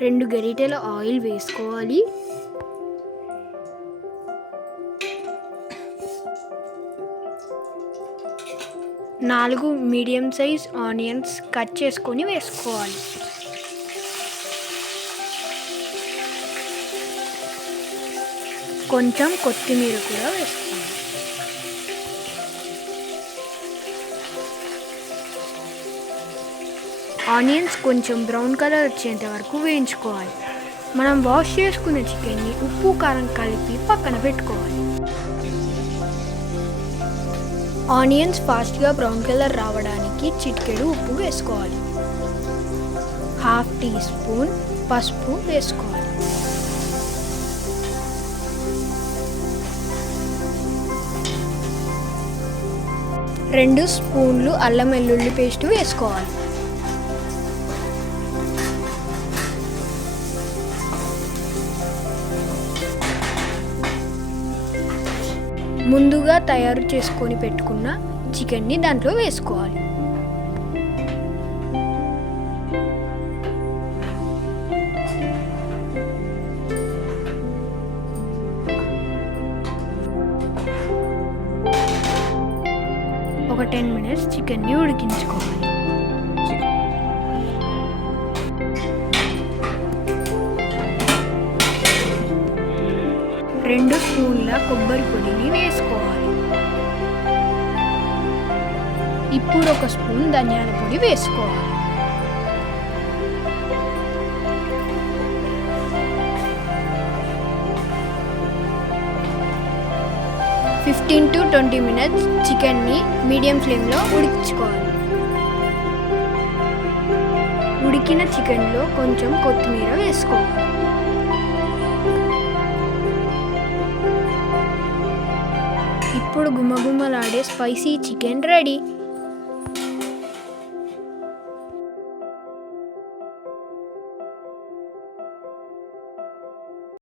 2 గరిటెల oil వేసుకోవాలి. నాలుగు medium size onions cut చేసుకొని వేసుకోవాలి. కొంచెం కొత్తిమీర కూడా వేసుకోవాలి. ఆనియన్స్ కొంచెం బ్రౌన్ కలర్ వచ్చేంత వరకు వేయించుకోవాలి. మనం వాష్ చేసుకున్న చికెన్ని ఉప్పు కారం కలిపి పక్కన పెట్టుకోవాలి. ఆనియన్స్ ఫాస్ట్గా బ్రౌన్ కలర్ రావడానికి చిటికెడు ఉప్పు వేసుకోవాలి. 1/2 టీ స్పూన్ పసుపు వేసుకోవాలి. 2 స్పూన్లు అల్లం వెల్లుల్లి పేస్ట్ వేసుకోవాలి. ముందుగా తయారు చేసుకొని పెట్టుకున్న చికెన్ని దాంట్లో వేసుకోవాలి. ఒక 10 మినిట్స్ చికెన్ని ఉడికించుకోవాలి. 2 స్పూన్ల కొబ్బరి పొడిని వేసుకోవాలి. ఇప్పుడు 1 స్పూన్ ధనియాల పొడి వేసుకోవాలి. (15 to 20 మినిట్స్ చికెన్ని మీడియం ఫ్లేమ్లో ఉడికించుకోవాలి. ఉడికిన చికెన్లో కొంచెం కొత్తిమీర వేసుకోవాలి. ఇప్పుడు గుమగుమలాడే స్పైసీ చికెన్ రెడీ.